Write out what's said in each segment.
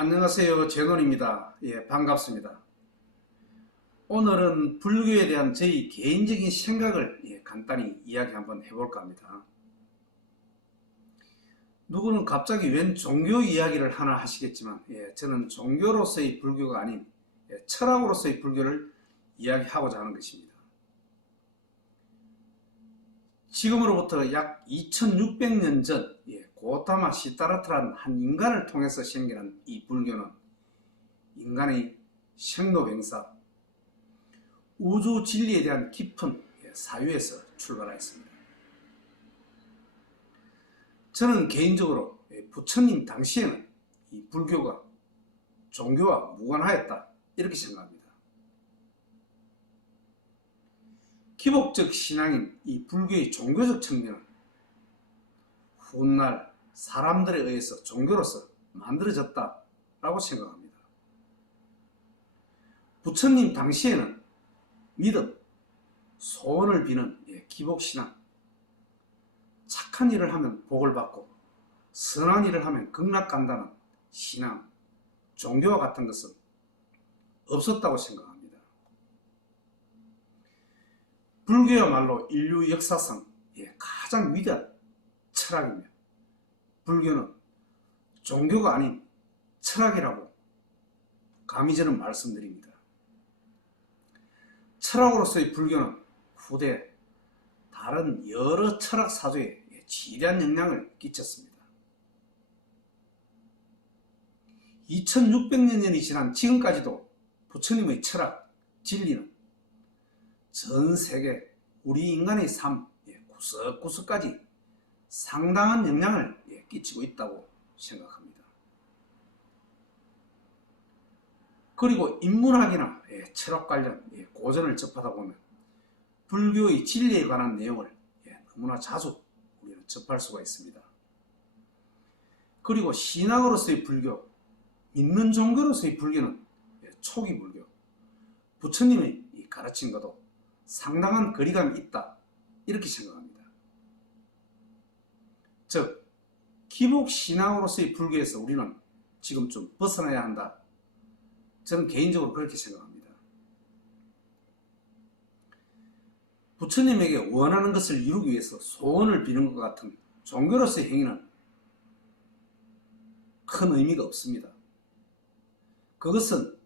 안녕하세요. 제논입니다. 반갑습니다. 오늘은 불교에 대한 저희 개인적인 생각을 간단히 이야기 한번 해볼까 합니다. 누구는 갑자기 웬 종교 이야기를 하나 하시겠지만 저는 종교로서의 불교가 아닌 철학으로서의 불교를 이야기하고자 하는 것입니다. 지금으로부터 약 2600년 전 고타마 시타르타라는 한 인간을 통해서 생겨난 이 불교는 인간의 생로병사, 우주 진리에 대한 깊은 사유에서 출발하였습니다. 저는 개인적으로 부처님 당시에는 이 불교가 종교와 무관하였다 이렇게 생각합니다. 기복적 신앙인 이 불교의 종교적 측면은 훗날 사람들에 의해서 종교로서 만들어졌다라고 생각합니다. 부처님 당시에는 믿음, 소원을 비는 기복신앙, 착한 일을 하면 복을 받고 선한 일을 하면 극락간다는 신앙, 종교와 같은 것은 없었다고 생각합니다. 불교야말로 인류 역사상 가장 위대한 철학이며 불교는 종교가 아닌 철학이라고 감히 저는 말씀드립니다. 철학으로서의 불교는 후대 다른 여러 철학 사조에 지대한 영향을 끼쳤습니다. 2600년이 지난 지금까지도 부처님의 철학, 진리는 전 세계 우리 인간의 삶 구석구석까지 상당한 영향을 끼치고 있다고 생각합니다. 그리고 인문학이나 철학 관련 고전을 접하다 보면 불교의 진리에 관한 내용을 너무나 자주 우리는 접할 수가 있습니다. 그리고 신앙으로서의 불교, 믿는 종교로서의 불교는 초기 불교, 부처님의 가르침과도 상당한 거리감이 있다 이렇게 생각합니다. 즉 기복신앙으로서의 불교에서 우리는 지금 좀 벗어나야 한다. 저는 개인적으로 그렇게 생각합니다. 부처님에게 원하는 것을 이루기 위해서 소원을 비는 것 같은 종교로서의 행위는 큰 의미가 없습니다. 그것은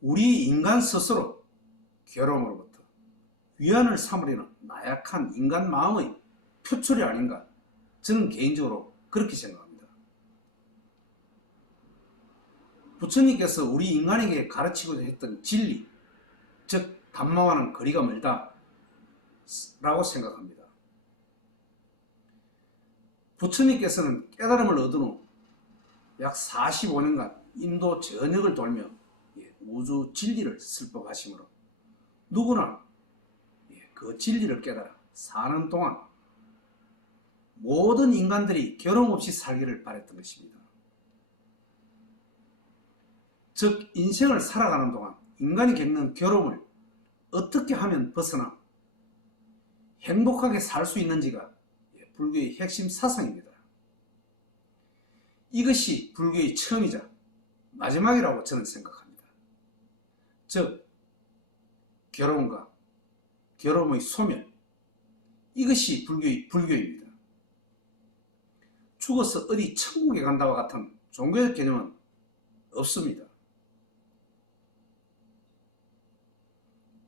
우리 인간 스스로 괴로움으로부터 위안을 삼으려는 나약한 인간 마음의 표출이 아닌가, 저는 개인적으로 그렇게 생각합니다. 부처님께서 우리 인간에게 가르치고자 했던 진리, 즉 담마와는 거리가 멀다 라고 생각합니다. 부처님께서는 깨달음을 얻은 후 약 45년간 인도 전역을 돌며 우주 진리를 설법하시므로 누구나 그 진리를 깨달아 사는 동안 모든 인간들이 괴로움 없이 살기를 바랬던 것입니다. 즉 인생을 살아가는 동안 인간이 겪는 괴로움을 어떻게 하면 벗어나 행복하게 살 수 있는지가 불교의 핵심 사상입니다. 이것이 불교의 처음이자 마지막이라고 저는 생각합니다. 즉 괴로움과 괴로움의 소멸, 이것이 불교입니다. 죽어서 어디 천국에 간다와 같은 종교적 개념은 없습니다.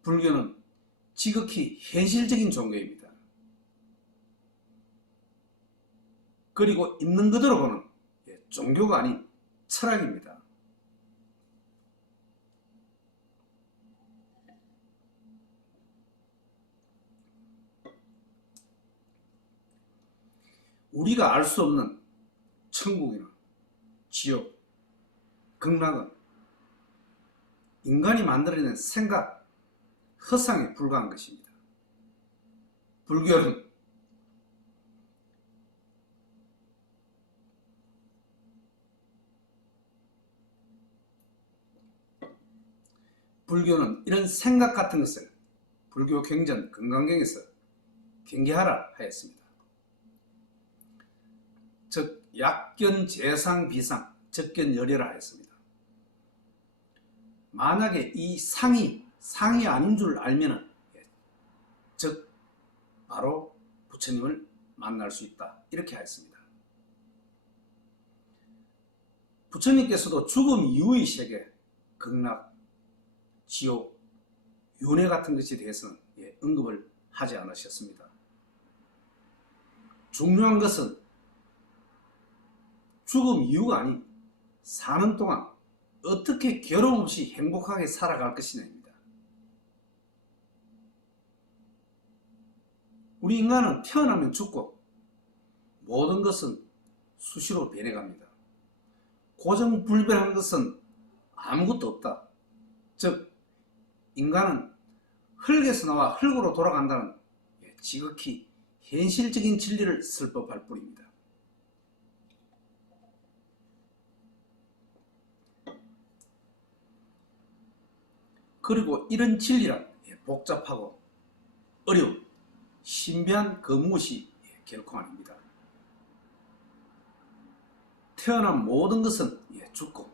불교는 지극히 현실적인 종교입니다. 그리고 있는 그대로 보는 종교가 아닌 철학입니다. 우리가 알 수 없는 천국이나 지옥, 극락은 인간이 만들어낸 생각, 허상에 불과한 것입니다. 불교는 이런 생각 같은 것을 불교 경전 금강경에서 경계하라 하였습니다. 즉 약견 재상 비상 적견 열애라 하였습니다. 만약에 이 상이 아닌 줄 알면은 즉 바로 부처님을 만날 수 있다, 이렇게 하였습니다. 부처님께서도 죽음 이후의 세계, 극락, 지옥, 윤회 같은 것에 대해서는 언급을 하지 않으셨습니다. 중요한 것은 죽음 이후가 아닌 사는 동안 어떻게 괴로움 없이 행복하게 살아갈 것이냐입니다. 우리 인간은 태어나면 죽고 모든 것은 수시로 변해갑니다. 고정불변한 것은 아무것도 없다. 즉 인간은 흙에서 나와 흙으로 돌아간다는 지극히 현실적인 진리를 설법할 뿐입니다. 그리고 이런 진리란 복잡하고 어려운 신비한 그 무엇이 결코 아닙니다. 태어난 모든 것은 죽고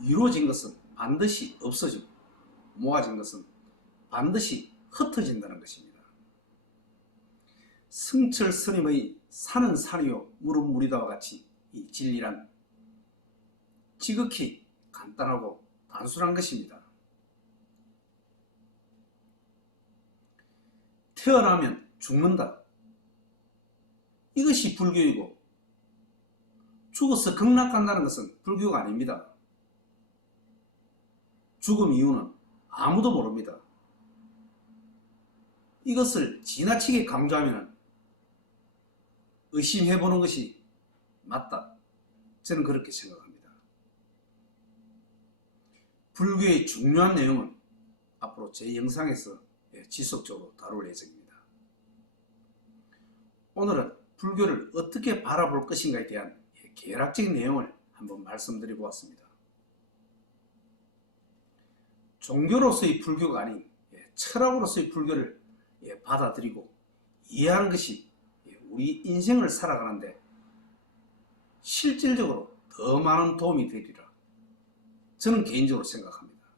이루어진 것은 반드시 없어지고 모아진 것은 반드시 흩어진다는 것입니다. 승철 스님의 산은 산이요 물은 물이다와 같이 이 진리란 지극히 간단하고 단순한 것입니다. 태어나면 죽는다. 이것이 불교이고 죽어서 극락간다는 것은 불교가 아닙니다. 죽음 이유는 아무도 모릅니다. 이것을 지나치게 강조하면 의심해보는 것이 맞다. 저는 그렇게 생각합니다. 불교의 중요한 내용은 앞으로 제 영상에서 지속적으로 다룰 예정입니다. 오늘은 불교를 어떻게 바라볼 것인가에 대한 개략적인 내용을 한번 말씀드리고 왔습니다. 종교로서의 불교가 아닌 철학으로서의 불교를 받아들이고 이해하는 것이 우리 인생을 살아가는데 실질적으로 더 많은 도움이 되리라 저는 개인적으로 생각합니다.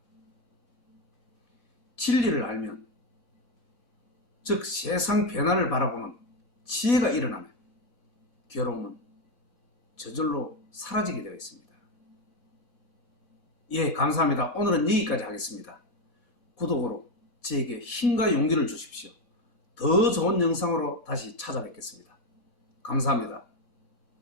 진리를 알면, 즉 세상 변화를 바라보는 지혜가 일어나면 괴로움은 저절로 사라지게 되어 있습니다. 감사합니다. 오늘은 여기까지 하겠습니다. 구독으로 저에게 힘과 용기를 주십시오. 더 좋은 영상으로 다시 찾아뵙겠습니다. 감사합니다.